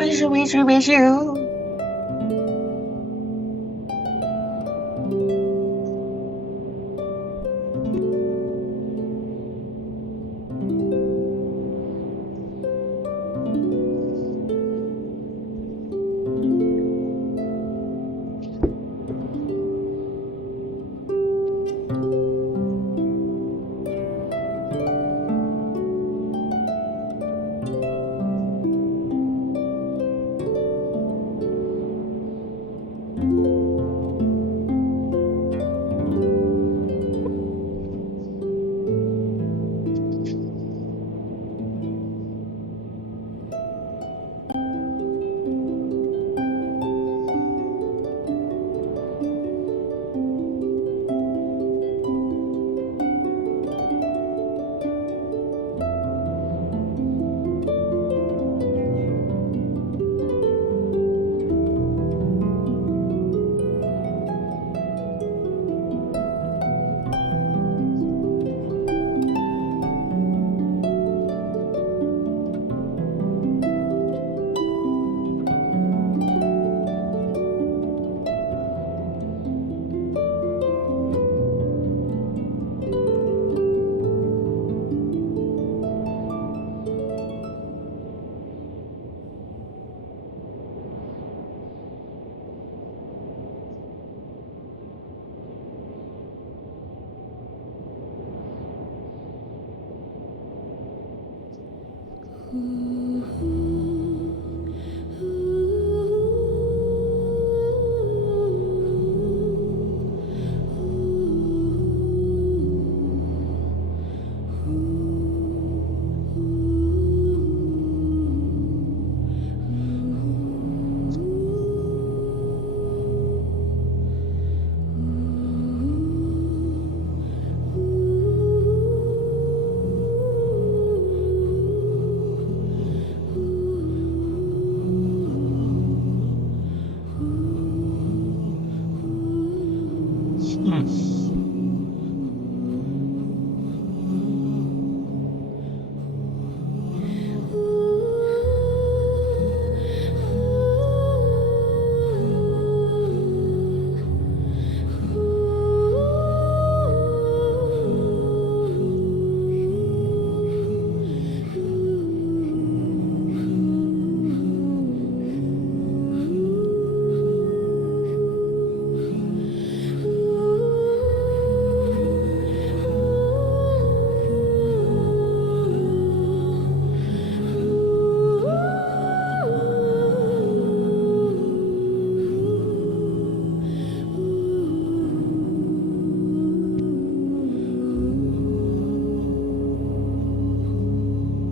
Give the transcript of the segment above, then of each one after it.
Bijou, bijou, bijou.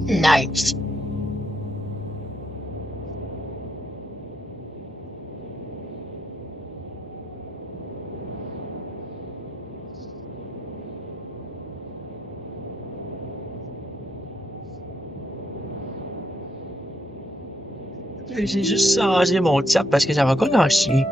Nice. J'ai juste changé mon titre parce que j'avais encore en chier.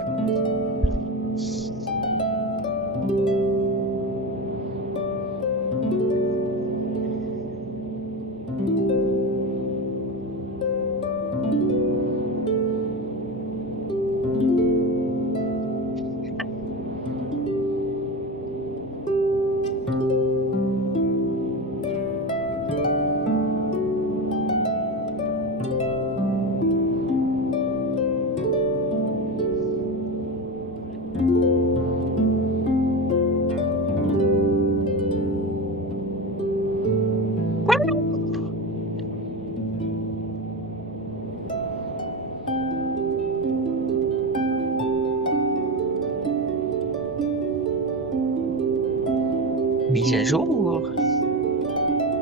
Mise à jour?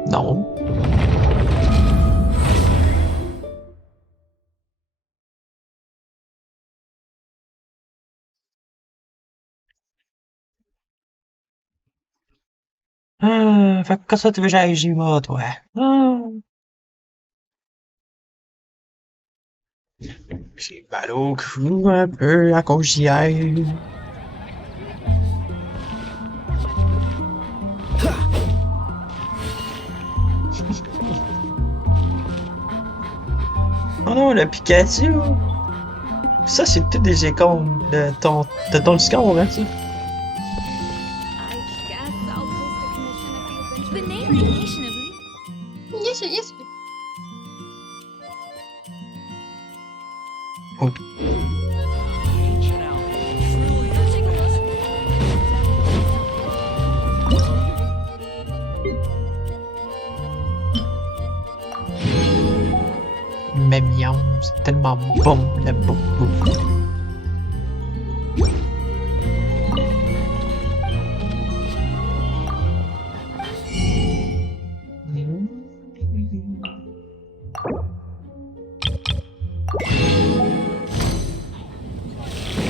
Non. Fait que ça tu veux que j'aille chez moi, toi? J'ai mal au cou un peu à cause d'hier. Oh non, le Pikachu! Ça, c'est tout des icônes de ton Discord, hein, ça? Yes, yes. Oh. Mais miam, c'est tellement bon, la bouffe.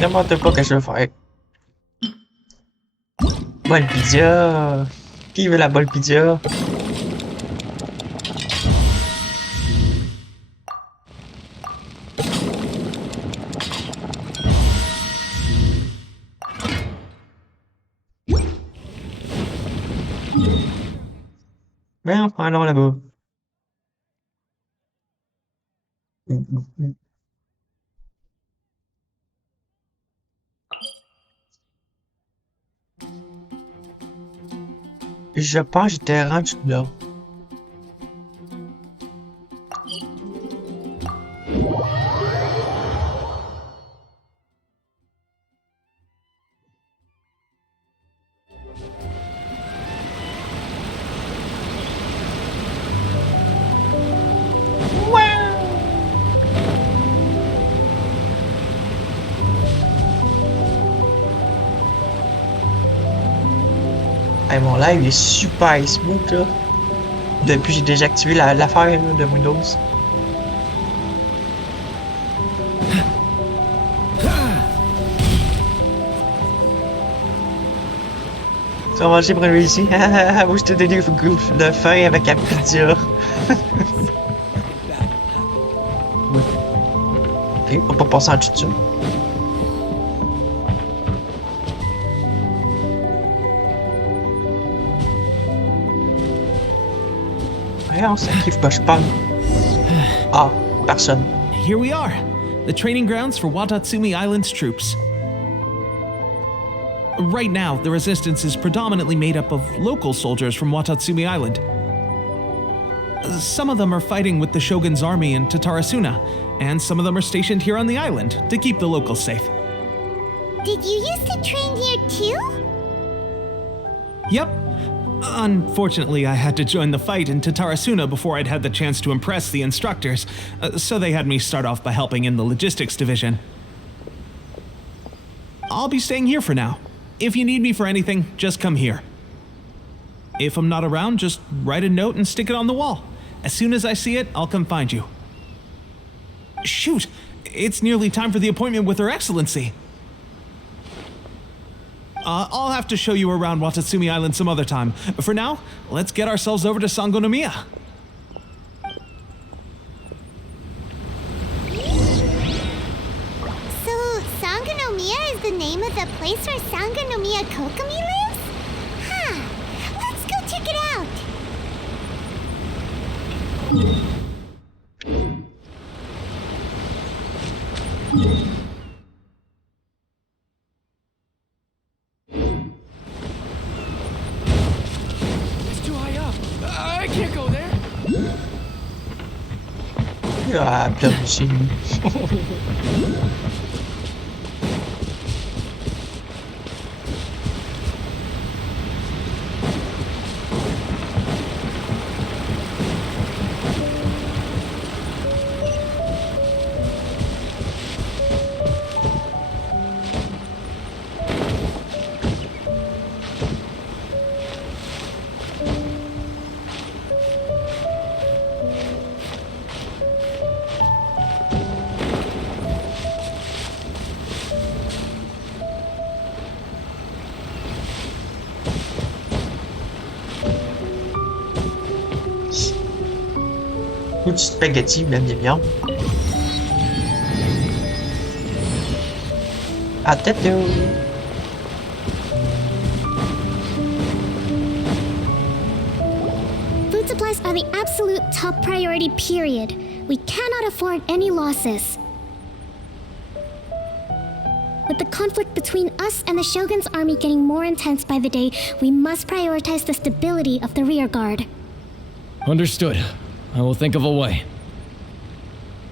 Demande pas que je veux faire. Bonne pizza! Qui veut la bonne pizza? Mais allons là-bas. Je pense que j'étais rendu là. Hey, mon live est super smooth là. Depuis que j'ai déjà activé l'affaire de Windows. Tu vas manger pour lui ici? Moi je te donne le feuille avec la pizza. Ok, on va pas passer en dessous de ça. Ouais, on s'inquiète pas, je parle. Ah, personne. Here we are, the training grounds for Watatsumi Island's troops. Right now, the resistance is predominantly made up of local soldiers from Watatsumi Island. Some of them are fighting with the Shogun's army in Tatarasuna, and some of them are stationed here on the island to keep the locals safe. Did you used to train here too? Yep. Unfortunately, I had to join the fight in Tatarasuna before I'd had the chance to impress the instructors, so they had me start off by helping in the logistics division. I'll be staying here for now. If you need me for anything, just come here. If I'm not around, just write a note and stick it on the wall. As soon as I see it, I'll come find you. Shoot! It's nearly time for the appointment with Her Excellency. I'll have to show you around Watatsumi Island some other time. For now, let's get ourselves over to Sangonomiya. So, Sangonomiya is the name of the place where Sangonomiya Kokomi lives? Huh. Let's go check it out. It's too high up. I can't go there. Ah, plein de chez lui. Coup de spaghetti, bien bien. À tête. supplies are the absolute top priority, period. We cannot afford any losses. With the conflict between us and the Shogun's army getting more intense by the day, we must prioritize the stability of the rear guard. Understood. I will think of a way.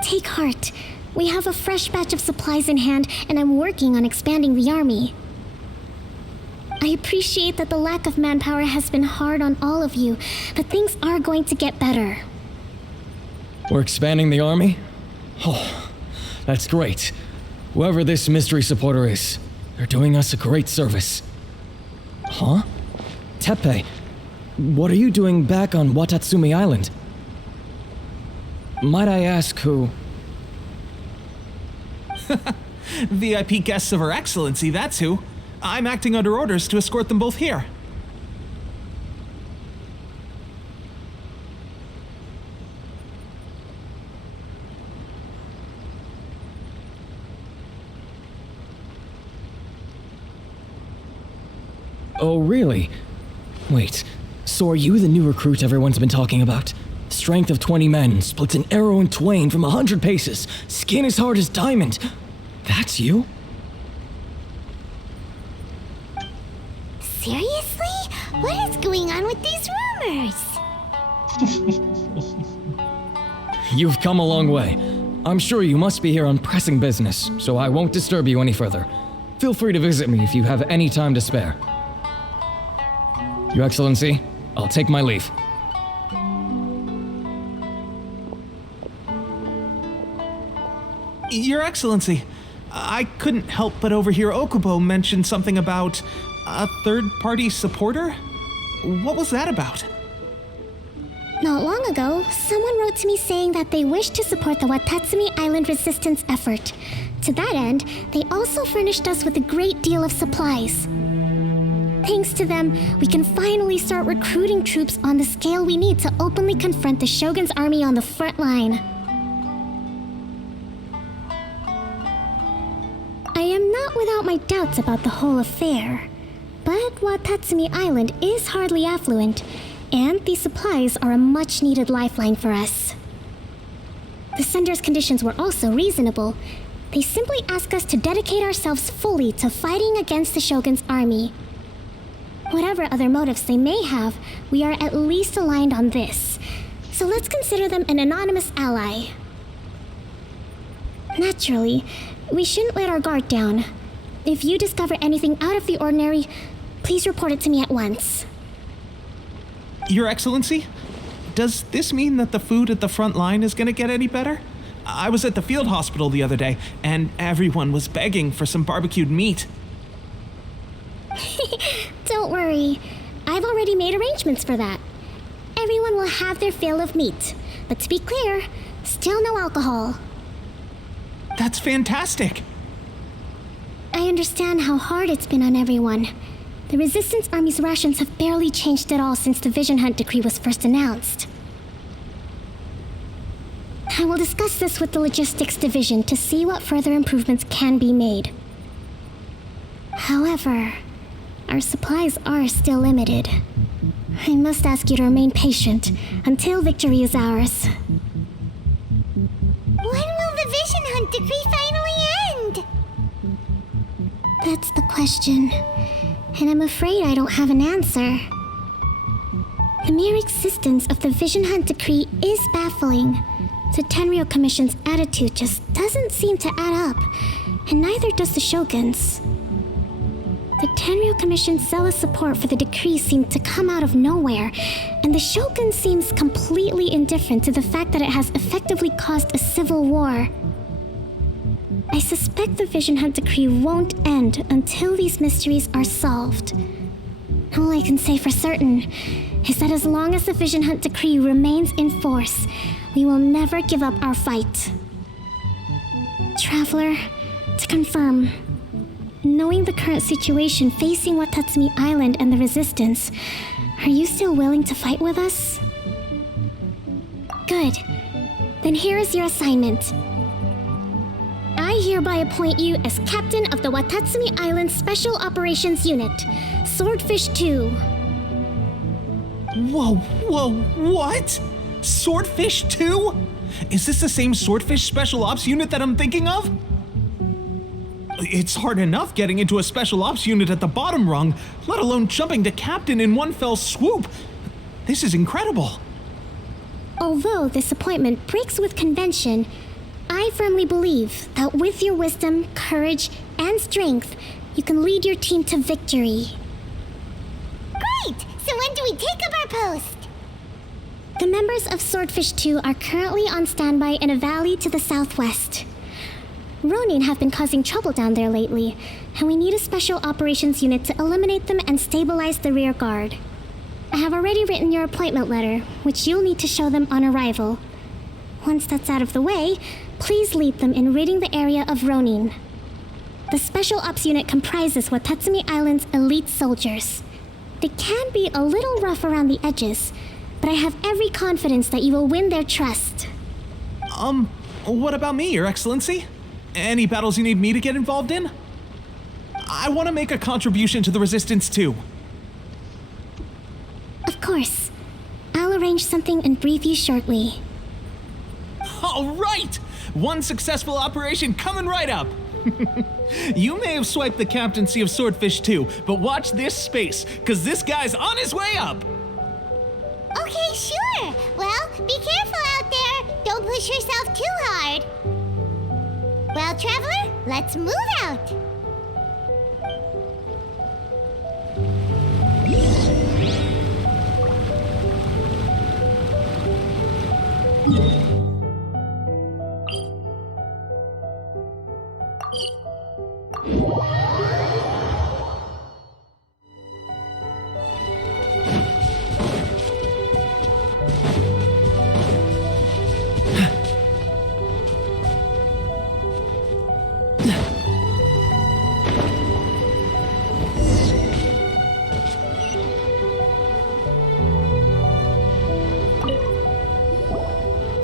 Take heart. We have a fresh batch of supplies in hand, and I'm working on expanding the army. I appreciate that the lack of manpower has been hard on all of you, but things are going to get better. We're expanding the army? Oh, that's great. Whoever this mystery supporter is, they're doing us a great service. Huh? Teppei, what are you doing back on Watatsumi Island? Might I ask who? VIP guests of Her Excellency, that's who. I'm acting under orders to escort them both here. Oh, really? Wait, so are you the new recruit everyone's been talking about? Strength of 20 men, splits an arrow in twain from 100 paces, skin as hard as diamond. That's you? Seriously? What is going on with these rumors? You've come a long way. I'm sure you must be here on pressing business, so I won't disturb you any further. Feel free to visit me if you have any time to spare. Your Excellency, I'll take my leave. Your Excellency, I couldn't help but overhear Okubo mention something about a third-party supporter? What was that about? Not long ago, someone wrote to me saying that they wish to support the Watatsumi Island resistance effort. To that end, they also furnished us with a great deal of supplies. Thanks to them, we can finally start recruiting troops on the scale we need to openly confront the Shogun's army on the front line. I am not without my doubts about the whole affair, but Watatsumi Island is hardly affluent, and these supplies are a much-needed lifeline for us. The sender's conditions were also reasonable. They simply ask us to dedicate ourselves fully to fighting against the Shogun's army. Whatever other motives they may have, we are at least aligned on this. So let's consider them an anonymous ally. Naturally, we shouldn't let our guard down. If you discover anything out of the ordinary, please report it to me at once. Your Excellency, does this mean that the food at the front line is gonna get any better? I was at the field hospital the other day, and everyone was begging for some barbecued meat. Don't worry, I've already made arrangements for that. Everyone will have their fill of meat, but to be clear, still no alcohol. That's fantastic! I understand how hard it's been on everyone. The Resistance Army's rations have barely changed at all since the Vision Hunt decree was first announced. I will discuss this with the Logistics Division to see what further improvements can be made. However, our supplies are still limited. I must ask you to remain patient until victory is ours. When will the Vision Hunt decree finally end? That's the question, and I'm afraid I don't have an answer. The mere existence of the Vision Hunt decree is baffling. The Tenryou Commission's attitude just doesn't seem to add up, and neither does the Shogun's. The Tenryou Commission's zealous support for the decree seemed to come out of nowhere, and the Shogun seems completely indifferent to the fact that it has effectively caused a civil war. I suspect the Vision Hunt decree won't end until these mysteries are solved. All I can say for certain is that as long as the Vision Hunt decree remains in force, we will never give up our fight. Traveler, to confirm, knowing the current situation facing Watatsumi Island and the Resistance, are you still willing to fight with us? Good. Then here is your assignment. I hereby appoint you as Captain of the Watatsumi Island Special Operations Unit, Swordfish 2. Whoa, what? Swordfish 2? Is this the same Swordfish Special Ops unit that I'm thinking of? It's hard enough getting into a Special Ops unit at the bottom rung, let alone jumping to Captain in one fell swoop. This is incredible. Although this appointment breaks with convention, I firmly believe that with your wisdom, courage, and strength, you can lead your team to victory. Great! So when do we take up our post? The members of Swordfish 2 are currently on standby in a valley to the southwest. Ronin have been causing trouble down there lately, and we need a special operations unit to eliminate them and stabilize the rear guard. I have already written your appointment letter, which you'll need to show them on arrival. Once that's out of the way, please lead them in ridding the area of Ronin. The Special Ops unit comprises Watatsumi Island's elite soldiers. They can be a little rough around the edges, but I have every confidence that you will win their trust. What about me, Your Excellency? Any battles you need me to get involved in? I want to make a contribution to the Resistance too. Of course. I'll arrange something and brief you shortly. All right! One successful operation coming right up! You may have swiped the captaincy of Swordfish 2, but watch this space, because this guy's on his way up! Okay, sure. Well, be careful out there. Don't push yourself too hard. Well, Traveler, let's move out.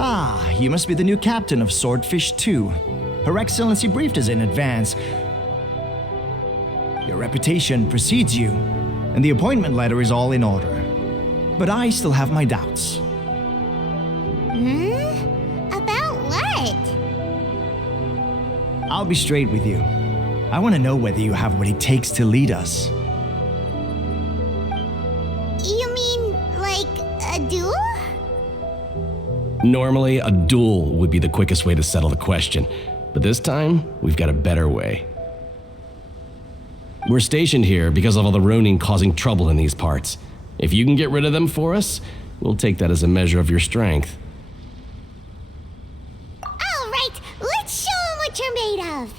Ah, you must be the new captain of Swordfish 2. Her Excellency briefed us in advance. Your reputation precedes you, and the appointment letter is all in order. But I still have my doubts. About what? I'll be straight with you. I want to know whether you have what it takes to lead us. You mean, like, a duel? Normally, a duel would be the quickest way to settle the question, but this time, we've got a better way. We're stationed here because of all the Ronin causing trouble in these parts. If you can get rid of them for us, we'll take that as a measure of your strength. All right, let's show them what you're made of.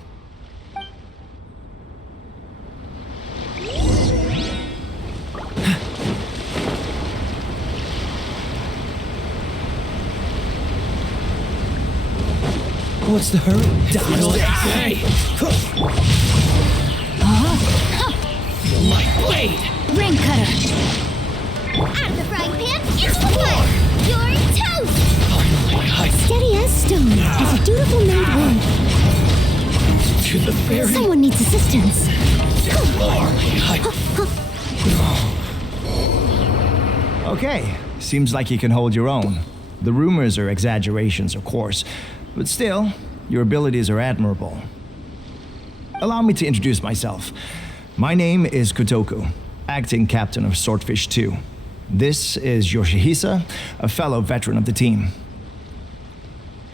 What's the hurry? Hey! My blade! Ring cutter! Out of the frying pan, into the fire. You're toast. Steady as stone, as a dutiful maid would. To the very Someone needs assistance. Okay, seems like you can hold your own. The rumors are exaggerations, of course, but still, your abilities are admirable. Allow me to introduce myself. My name is Kotoku, acting captain of Swordfish 2. This is Yoshihisa, a fellow veteran of the team.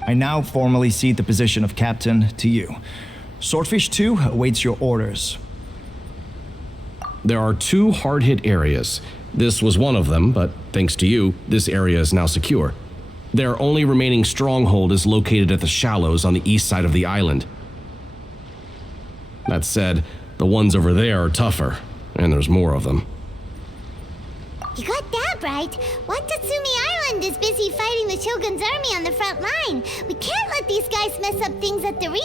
I now formally cede the position of captain to you. Swordfish 2 awaits your orders. There are 2 hard-hit areas. This was one of them, but thanks to you, this area is now secure. Their only remaining stronghold is located at the shallows on the east side of the island. That said, the ones over there are tougher, and there's more of them. You got that right. Watatsumi Island is busy fighting the Shogun's army on the front line. We can't let these guys mess up things at the rear.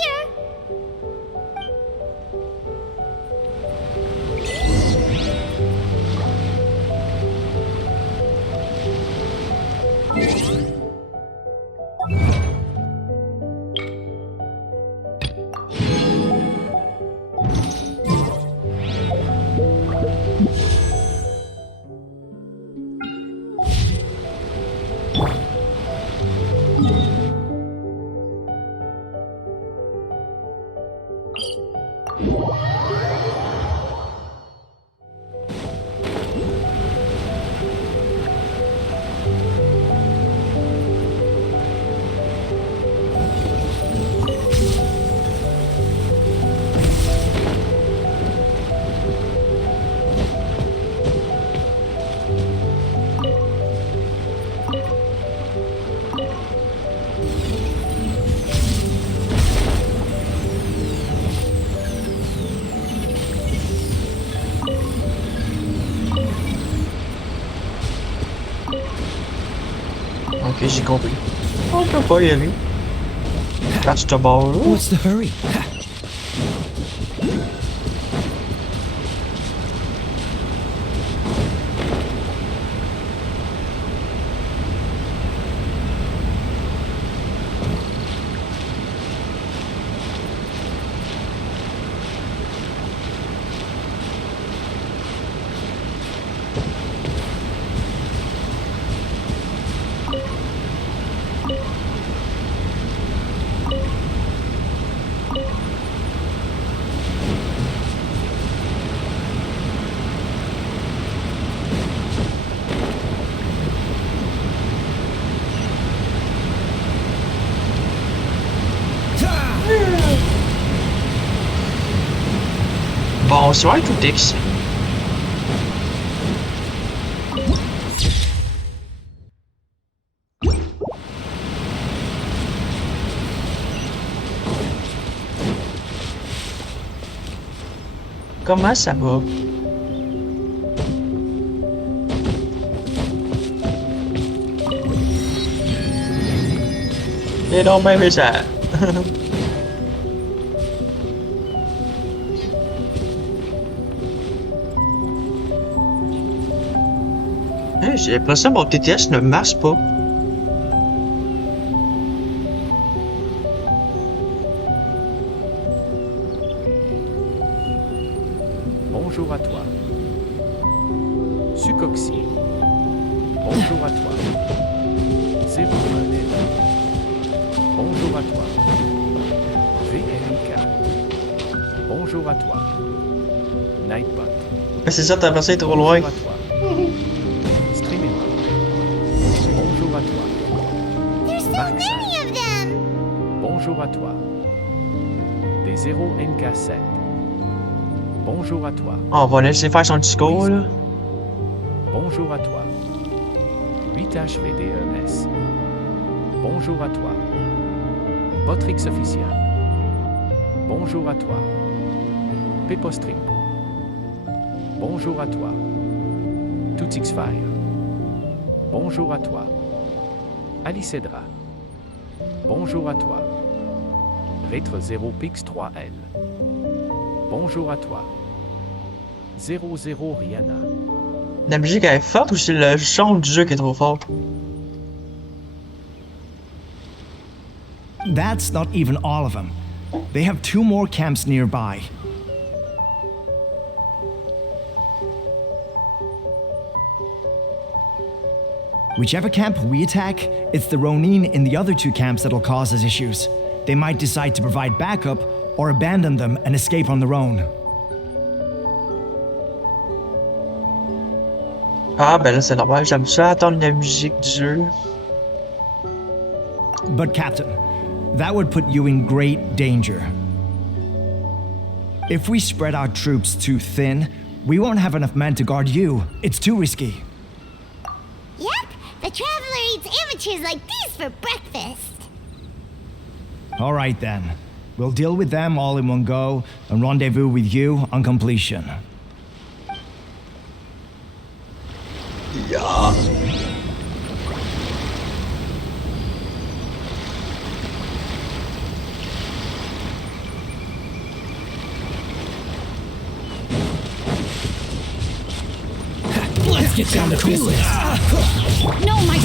Ok, j'ai compris. On peut pas y aller. Quand tu te barres là. What's the hurry? Bonsoir tout X. Comment ça va? Et donc, ben, ça. Hey, j'ai l'impression que mon TTS ne marche pas. Bonjour à toi. Sucoxy. Bonjour à toi. 01 Bonjour à toi. VLK. Bonjour à toi. Nightbot. C'est ça, ta personne est trop loin. Bonjour à toi. Streaming. Bonjour à toi. There's so Marxa. many of them! Bonjour à toi. Des 0 NK7. Bonjour à toi. On va laisser faire son discours, là. Bonjour à toi. 8HVDES. Bonjour à toi. Botrix officiel. Bonjour à toi. Pepostrimpo. Bonjour à toi. Tutix Fire. Bonjour à toi. Alicedra. Bonjour à toi. Rétre 0 Pix 3L. Bonjour à toi. 00 Rihanna. La musique elle est forte ou c'est le son du jeu qui est trop fort? That's not even all of them. They have 2 more camps nearby. Whichever camp we attack, it's the Ronin in the other 2 camps that'll cause us issues. They might decide to provide backup or abandon them and escape on their own. Ah ben là c'est normal, j'aime ça attendre la musique du jeu. But Captain, that would put you in great danger. If we spread our troops too thin, we won't have enough men to guard you. It's too risky. Yep, the Traveler eats amateurs like these for breakfast. All right then. We'll deal with them all in one go and rendezvous with you on completion. Yeah. Let's get down to business. No, my